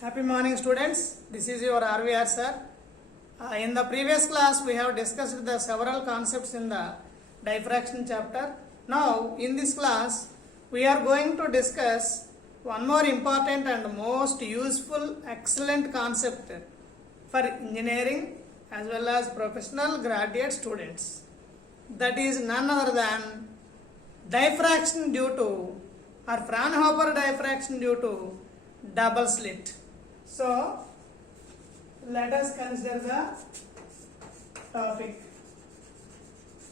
Happy morning, students. This is your RVR sir. In the previous class, we have discussed the several concepts in the diffraction chapter. Now, in this class, we are going to discuss one more important and most useful, excellent concept for engineering as well as professional graduate students. That is none other than diffraction due to or Fraunhofer diffraction due to double slit. So, let us consider the topic.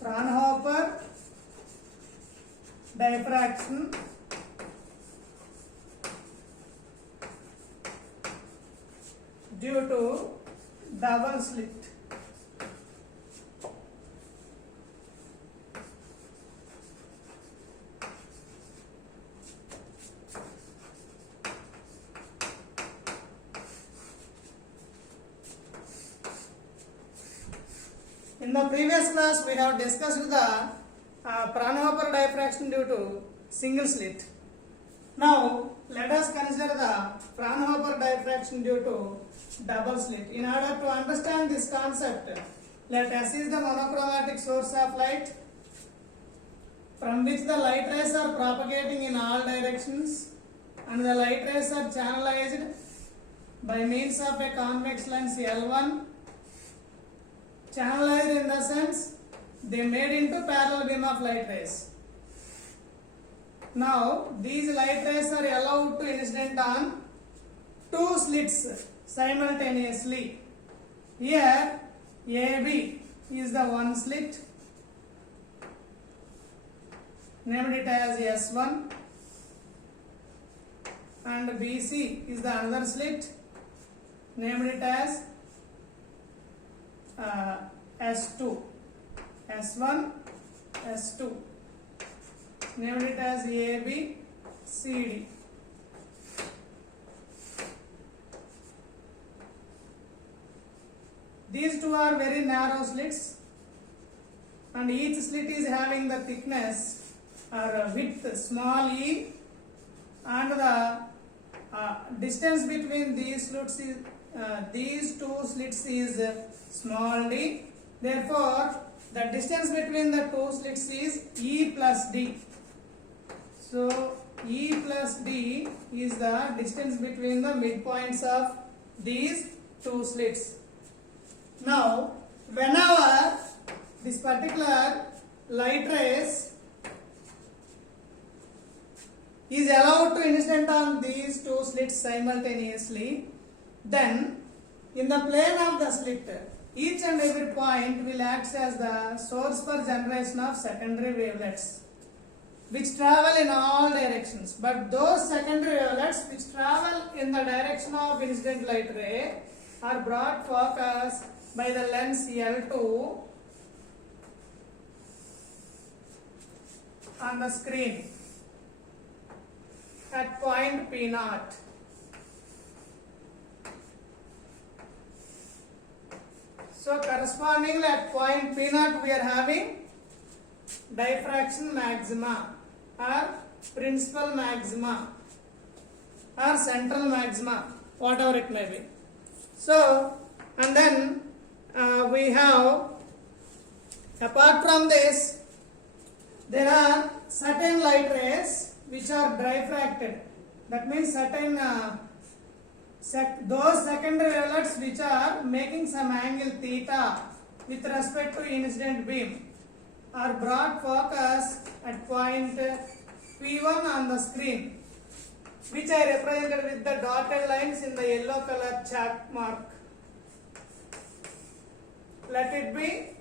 Fraunhofer diffraction due to double slit. In the previous class, we have discussed the Fraunhofer diffraction due to single slit. Now, let us consider the Fraunhofer diffraction due to double slit. In order to understand this concept, let S is the monochromatic source of light from which the light rays are propagating in all directions, and the light rays are channelized by means of a convex lens L1. Channelized in the sense they made into parallel beam of light rays. Now these light rays are allowed to incident on two slits simultaneously. Here AB is the one slit, named it as S1, and BC is the another slit, named it as S2, S1, S2, named it as AB, CD. These two are very narrow slits, and each slit is having the thickness or width small e, and the distance between these slits is these two slits is small d. Therefore, the distance between the two slits is E plus D. So, E plus D is the distance between the midpoints of these two slits. Now, whenever this particular light rays is allowed to incident on these two slits simultaneously, then in the plane of the slit, each and every point will act as the source for generation of secondary wavelets which travel in all directions. But those secondary wavelets which travel in the direction of incident light ray are brought focus by the lens L2 on the screen at point P0. So correspondingly at point P0 we are having diffraction maxima or principal maxima or central maxima, whatever it may be. So, and then we have, apart from this, there are certain light rays which are diffracted. That means certain those secondary wavelets which are making some angle theta with respect to incident beam are brought focus at point P1 on the screen, which I represented with the dotted lines in the yellow color chalk mark. Let it be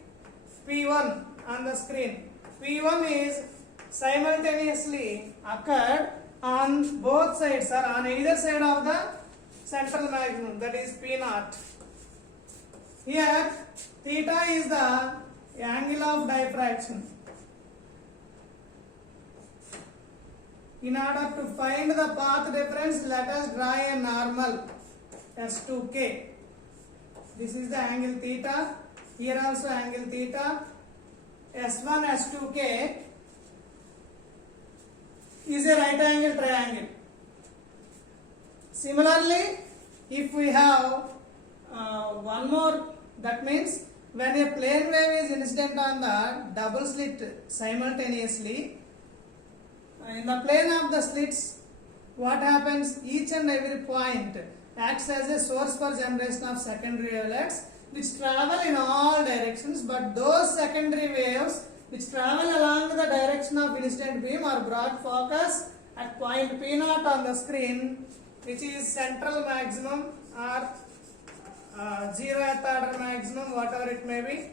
P1 on the screen. P1 is simultaneously occurred on both sides or on either side of the central maximum, that is P0. Here theta is the angle of diffraction. In order to find the path difference, let us draw a normal S2K. This is the angle theta. Here also angle theta. S1 S2K is a right angle triangle. Similarly, if we have one more, that means when a plane wave is incident on the double slit simultaneously, in the plane of the slits, what happens? Each and every point acts as a source for generation of secondary wavelets which travel in all directions, but those secondary waves which travel along the direction of incident beam are brought focus at point P0 on the screen, which is central maximum or 0th order maximum, whatever it may be.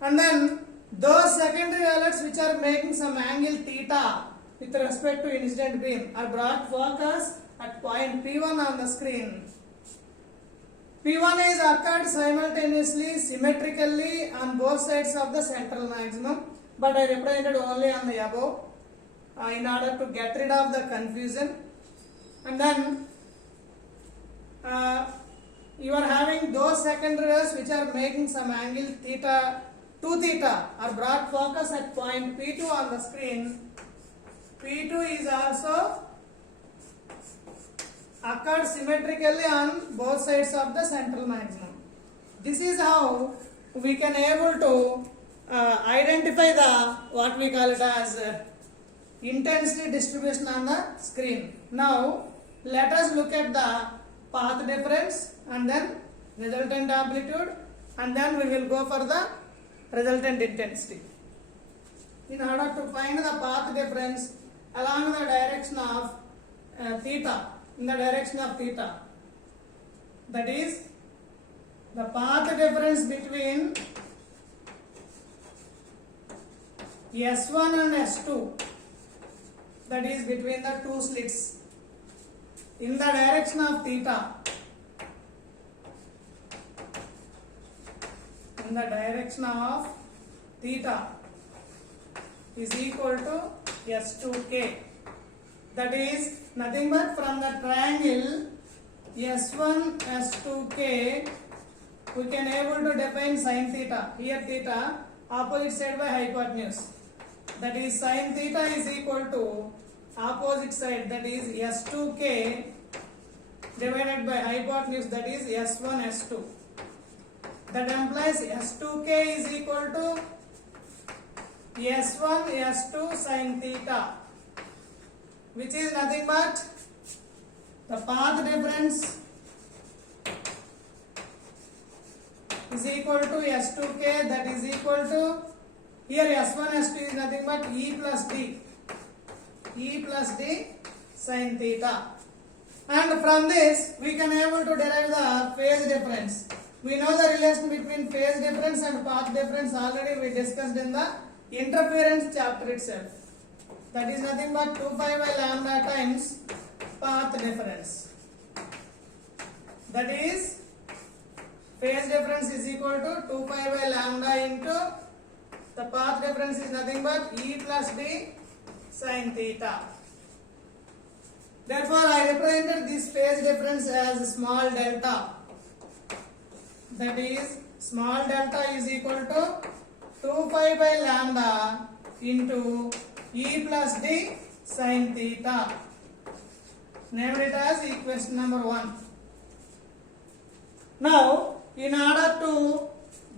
And then those secondary wavelets which are making some angle theta with respect to incident beam are brought focus at point P1 on the screen. P1 is occurred simultaneously, symmetrically on both sides of the central maximum, but I represented only on the above in order to get rid of the confusion. And then you are having those secondary waves which are making some angle theta, 2 theta are brought focus at point P2 on the screen. P2 is also occurred symmetrically on both sides of the central maximum. This is how we can able to identify the what we call it as intensity distribution on the screen. Now let us look at the path difference and then resultant amplitude, and then we will go for the resultant intensity. In order to find the path difference along the direction of theta, in the direction of theta, that is the path difference between S1 and S2, that is between the two slits in the direction of theta, in the direction of theta is equal to S2k. That is nothing but from the triangle S1 S2k we can able to define sin theta. Here theta opposite side by hypotenuse, that is sin theta is equal to opposite side, that is S2k divided by hypotenuse, that is S1 S2. That implies S2k is equal to S1 S2 sin theta, which is nothing but the path difference is equal to S2k, that is equal to, here S1 S2 is nothing but E plus D sin theta. And from this we can able to derive the phase difference. We know the relation between phase difference and path difference already we discussed in the interference chapter itself. That is nothing but 2 pi by lambda times path difference. That is phase difference is equal to 2 pi by lambda into the path difference is nothing but E plus D sin theta. Therefore, I represented this phase difference as small delta. That is, small delta is equal to 2 pi by lambda into E plus D sin theta. Named it as equation number 1. Now, in order to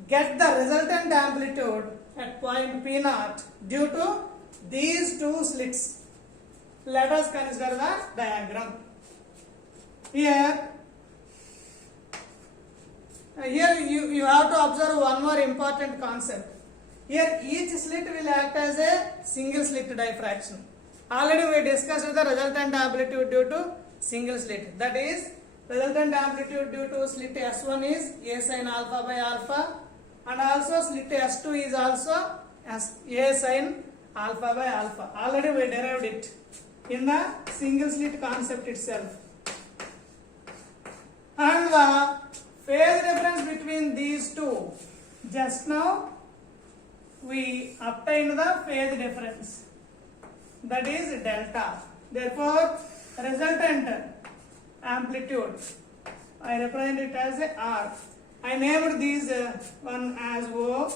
get the resultant amplitude at point P0 due to these two slits, let us consider the diagram. Here you have to observe one more important concept. Here each slit will act as a single slit diffraction. Already we discussed the resultant amplitude due to single slit. That is, resultant amplitude due to slit S1 is A sin alpha by alpha, and also slit S2 is also A sin alpha by alpha. Already we derived it in the single slit concept itself. And the phase difference between these two, just now we obtained the phase difference, that is delta. Therefore, resultant amplitude, I represent it as a R. I named these one as O,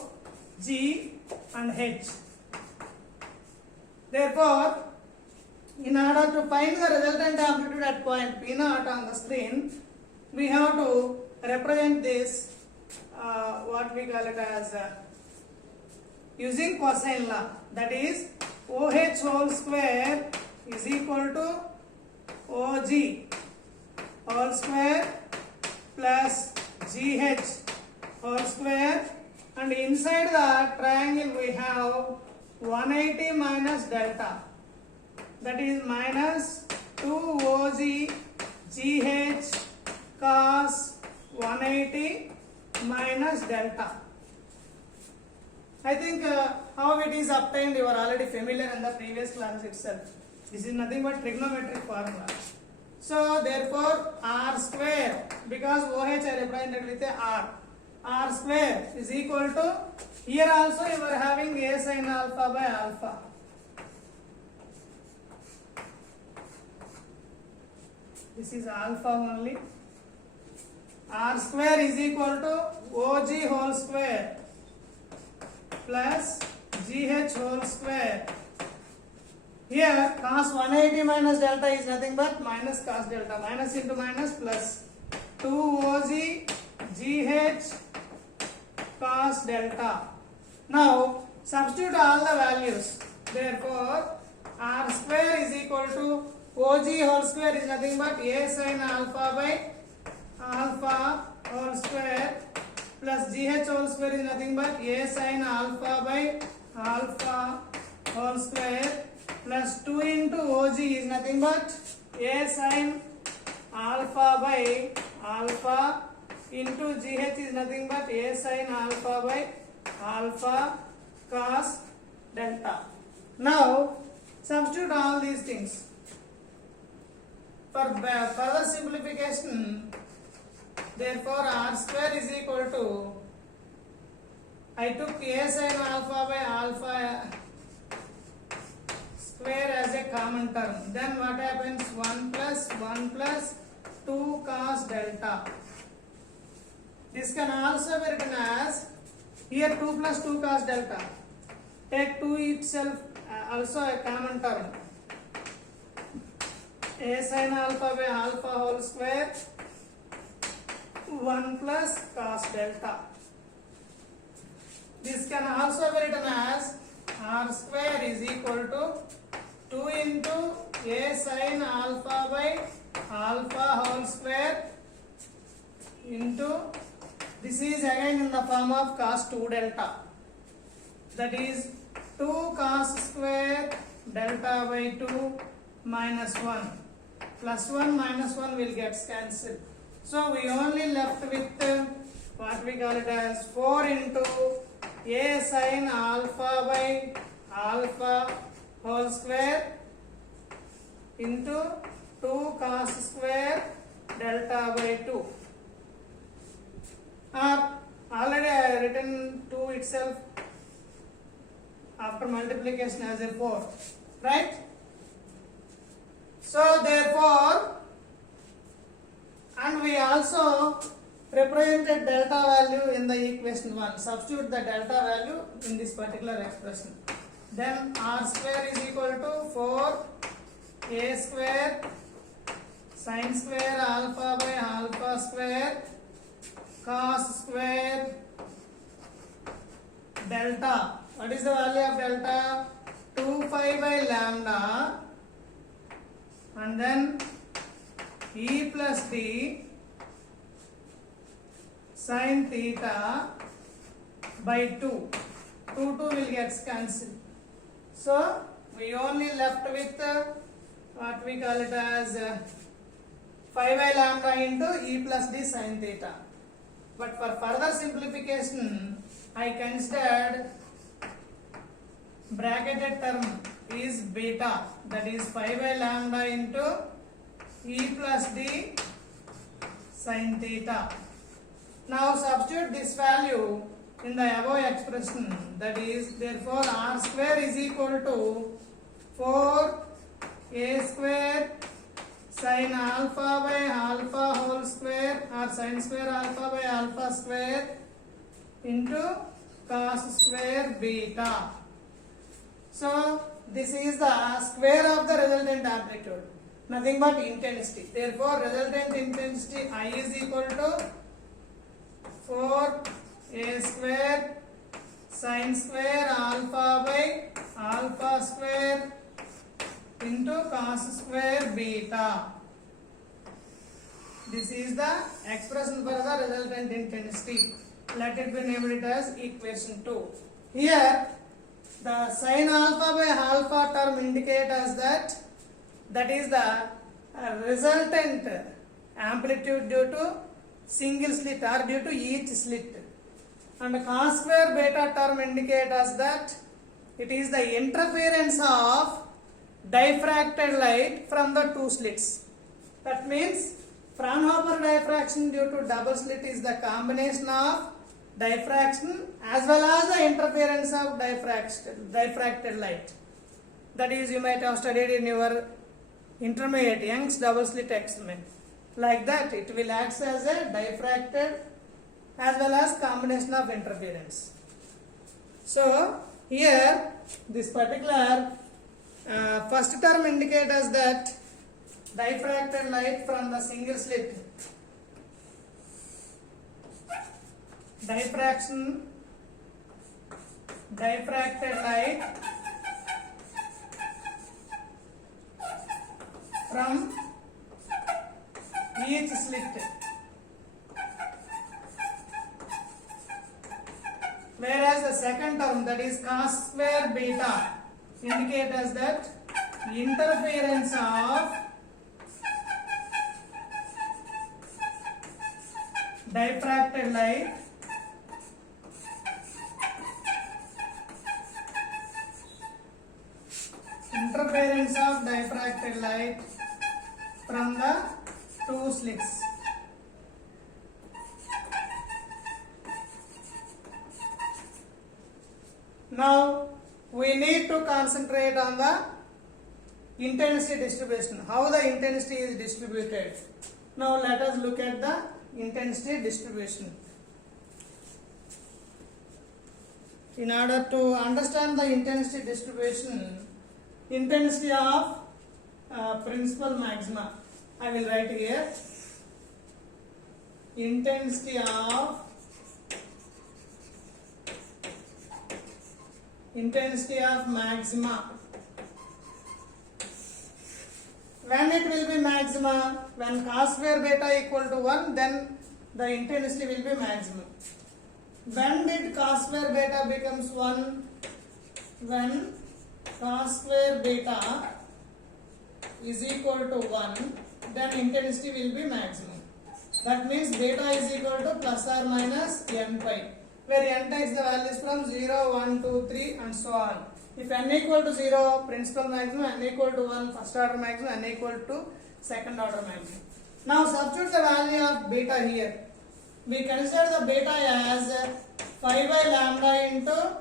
G and H. Therefore, In order to find the resultant amplitude at point P naught on the screen, we have to represent this what we call it as using cosine law. That is OH whole square is equal to OG whole square plus GH whole square, and inside the triangle we have 180 minus delta, that is minus 2OG GH cos 180 minus delta. I think how it is obtained you are already familiar in the previous class itself. This is nothing but trigonometric formula. So therefore R square, because OH I represented with a R square is equal to, here also you are having A sin alpha by alpha. This is alpha only. R square is equal to OG whole square plus GH whole square. Here cos 180 minus delta is nothing but minus cos delta. Minus into minus plus 2OG GH cos delta. Now substitute all the values. Therefore R square is equal to OG whole square is nothing but A sin alpha by alpha whole square plus GH whole square is nothing but A sin alpha by alpha whole square plus 2 into OG is nothing but A sin alpha by alpha into GH is nothing but A sin alpha by alpha cos delta. Now substitute all these things. For further simplification, therefore R square is equal to, I took A sin alpha by alpha square as a common term. Then what happens? 1 plus 2 cos delta. This can also be written as, here 2 plus 2 cos delta. Take 2 itself also a common term. A sin alpha by alpha whole square 1 plus cos delta. This can also be written as R square is equal to 2 into A sin alpha by alpha whole square into, this is again in the form of cos 2 delta, that is 2 cos square delta by 2 minus 1. Plus 1 minus 1 will get cancelled. So we only left with what we call it as 4 into A sin alpha by alpha whole square into 2 cos square delta by 2. Or already I have written 2 itself after multiplication as a 4, right? So therefore, and we also represented delta value in the equation 1. Substitute the delta value in this particular expression. Then R square is equal to 4 A square sin square alpha by alpha square cos square delta. What is the value of delta? 2 pi by lambda, and then E plus D sin theta by 2. 2 will get cancelled. So we only left with what we call it as 5 by lambda into E plus D sin theta. But for further simplification, I considered bracketed term is beta, that is 5 by lambda into E plus D sin theta. Now substitute this value in the above expression, that is therefore R square is equal to 4 A square sin alpha by alpha whole square or sin square alpha by alpha square into cos square beta. So this is the square of the resultant amplitude, nothing but intensity. Therefore, resultant intensity I is equal to 4a square sin square alpha by alpha square into cos square beta. This is the expression for the resultant intensity. Let it be named as equation 2. Here, the sin alpha by alpha term indicates us that is the resultant amplitude due to single slit or due to each slit. And cos square beta term indicates us that it is the interference of diffracted light from the two slits. That means Fraunhofer diffraction due to double slit is the combination of diffraction as well as the interference of diffracted light. That is, you might have studied in your intermediate Young's double slit experiment. Like that, it will act as a diffracted as well as combination of interference. So here this particular first term indicates us that diffracted light from the single slit, diffracted light from each slit, whereas the second term, that is cos square beta, indicates us that interference of diffracted light from the two slits. Now we need to concentrate on the intensity distribution, how the intensity is distributed. Now let us look at the intensity distribution. In order to understand the intensity distribution, intensity of principal maxima, I will write here. Intensity of maxima. When it will be maxima? When cos square beta equal to 1, then the intensity will be maximum. When did cos square beta becomes 1? When cos square beta is equal to 1, then intensity will be maximum. That means beta is equal to plus or minus n pi, where n takes the values from 0, 1, 2, 3 and so on. If n equal to 0, principal maximum, n equal to 1, first order maximum, n equal to second order maximum. Now substitute the value of beta here. We consider the beta as 5 by lambda into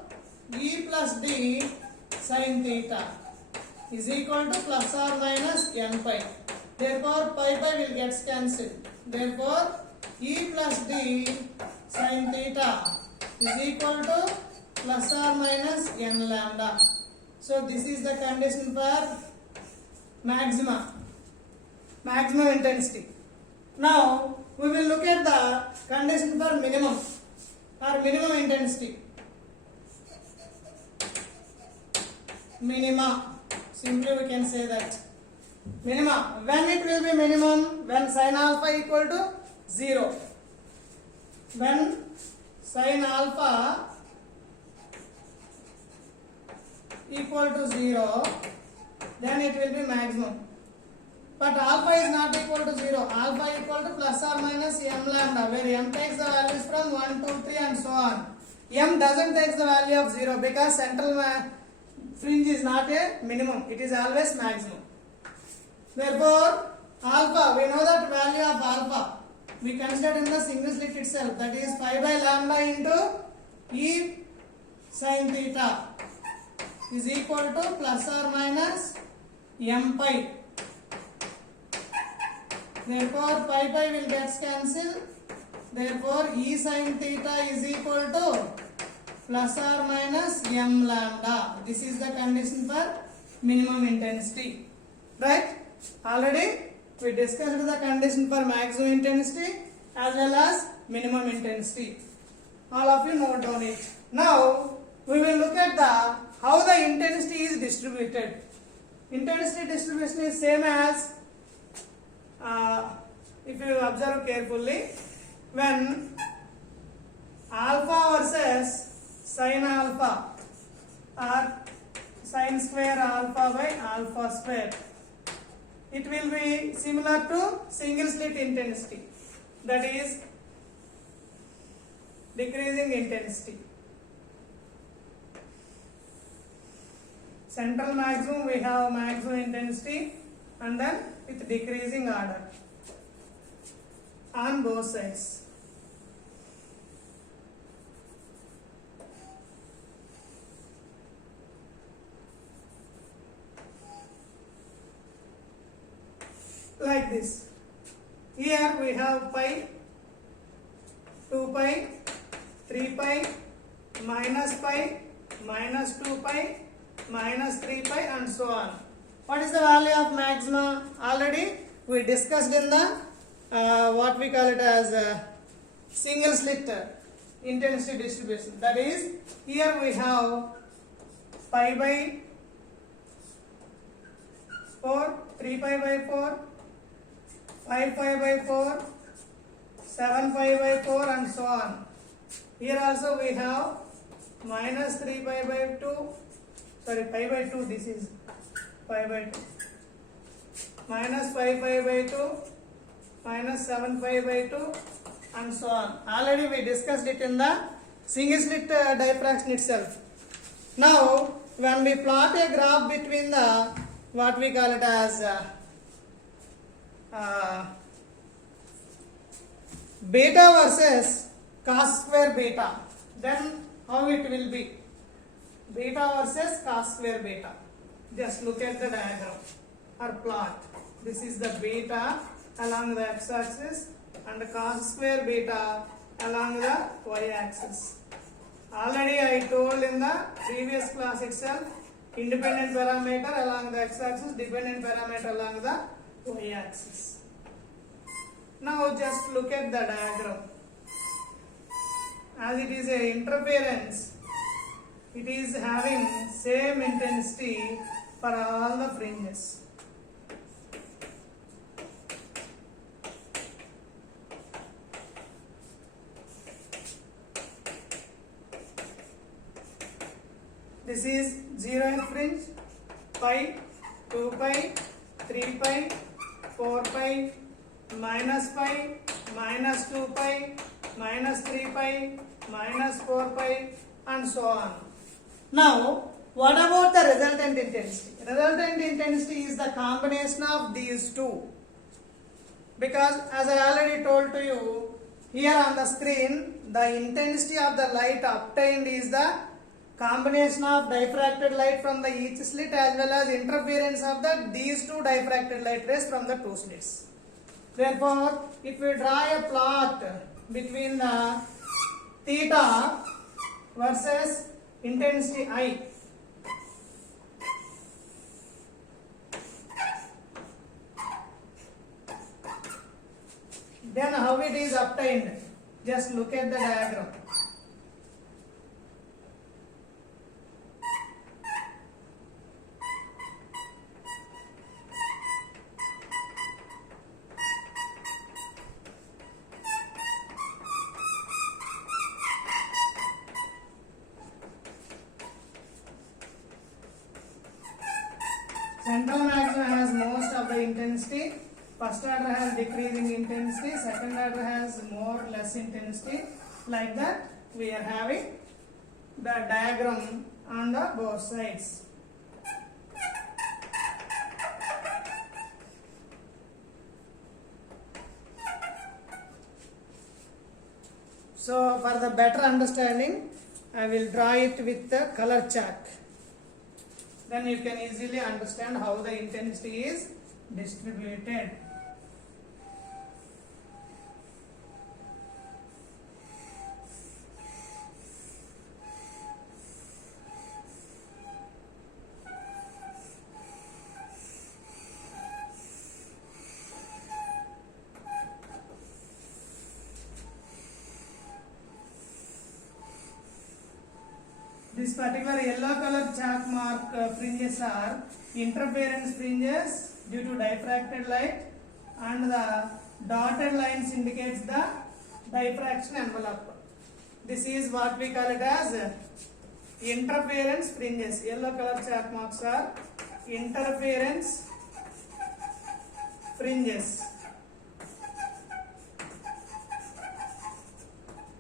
e plus d sin theta is equal to plus or minus n pi. Therefore, pi will get cancelled. Therefore, e plus d sin theta is equal to plus or minus n lambda. So this is the condition for maximum intensity. Now we will look at the condition for minimum or minimum intensity. Minima, simply we can say that minima. When it will be minimum? When sin alpha equal to 0. When sin alpha equal to 0, then it will be maximum. But alpha is not equal to 0. Alpha equal to plus or minus m lambda, where m takes the values from 1, 2, 3 and so on. M doesn't take the value of 0 because central fringe is not a minimum. It is always maximum. Therefore, alpha, we know that value of alpha. We consider in the single slit itself, that is 5 by lambda into e sin theta is equal to plus or minus m pi. Therefore, pi will get cancelled. Therefore, e sin theta is equal to plus or minus m lambda. This is the condition for minimum intensity. Right? Already we discussed the condition for maximum intensity as well as minimum intensity. All of you note down it. Now we will look at the how the intensity is distributed. Intensity distribution is same as if you observe carefully, when alpha versus sin alpha or sin square alpha by alpha square, it will be similar to single slit intensity, that is decreasing intensity. Central maximum we have maximum intensity and then with decreasing order on both sides. Like this. Here we have pi, 2 pi, 3 pi, minus pi, minus 2 pi, minus 3 pi and so on. What is the value of maxima? Already we discussed in the what we call it as single slit intensity distribution. That is, here we have pi by 4, 3 pi by 4, 5 pi by 4, 7 pi by 4 and so on. Here also we have minus 3 pi by 2, sorry, pi by 2, this is pi by 2, minus 5 pi by 2, minus 7 pi by 2 and so on. Already we discussed it in the single slit diffraction itself. Now when we plot a graph between the what we call it as beta versus cos square beta, then how it will be? Beta versus cos square beta. Just look at the diagram or plot. This is the beta along the x-axis and cos square beta along the y-axis. Already I told in the previous class itself, independent parameter along the x-axis, dependent parameter along the y-axis. Now just look at the diagram. As it is a interference, it is having same intensity for all the fringes. This is 0th fringe, pi, 2 pi, 3 pi, 4 pi, minus pi, minus 2 pi, minus 3 pi, minus 4 pi and so on. Now, what about the resultant intensity? Resultant intensity is the combination of these two. Because as I already told to you, here on the screen, the intensity of the light obtained is the combination of diffracted light from the each slit as well as interference of these two diffracted light rays from the two slits. Therefore, if we draw a plot between the theta versus intensity I, then how it is obtained? Just look at the diagram. Central maximum has most of the intensity. First order has decreasing intensity. Second order has more less intensity. Like that, we are having the diagram on the both sides. So, for the better understanding, I will draw it with the color chart. Then you can easily understand how the intensity is distributed. This particular yellow color chalk mark fringes are interference fringes due to diffracted light, and the dotted lines indicates the diffraction envelope. This is what we call it as interference fringes. Yellow color chalk marks are interference fringes,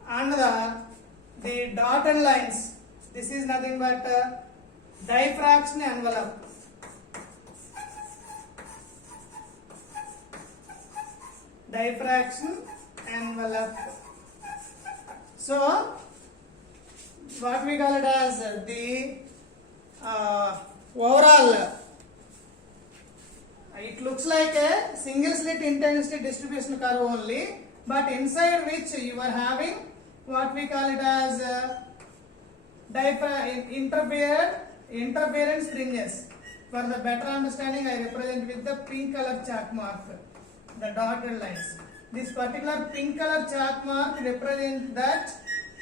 and the dotted lines, this is nothing but diffraction envelope. Diffraction envelope. So what we call it as the overall, it looks like a single slit intensity distribution curve only, but inside which you are having what we call it as interference fringes. For the better understanding, I represent with the pink color chalk mark, the dotted lines. This particular pink color chalk mark represents that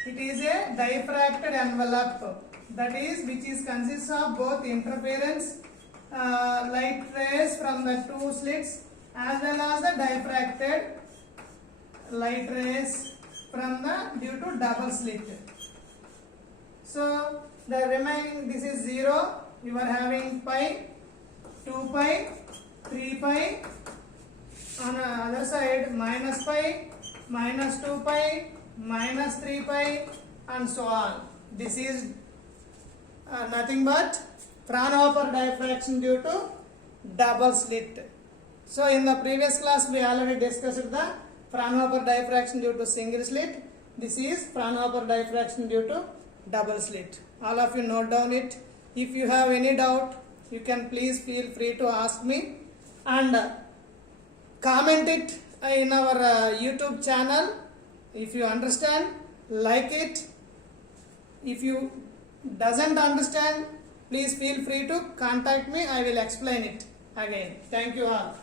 it is a diffracted envelope, that is, which is consists of both interference light rays from the two slits as well as the diffracted light rays from the due to double slit. So the remaining, this is 0, you are having pi, 2 pi, 3 pi, on the other side minus pi, minus 2 pi, minus 3 pi, and so on. This is nothing but Fraunhofer diffraction due to double slit. So in the previous class we already discussed the Fraunhofer diffraction due to single slit. This is Fraunhofer diffraction due to double slit. All of you note down it. If you have any doubt, you can please feel free to ask me, and comment it in our YouTube channel. If you understand, like it. If you doesn't understand, please feel free to contact me. I will explain it again. Thank you all.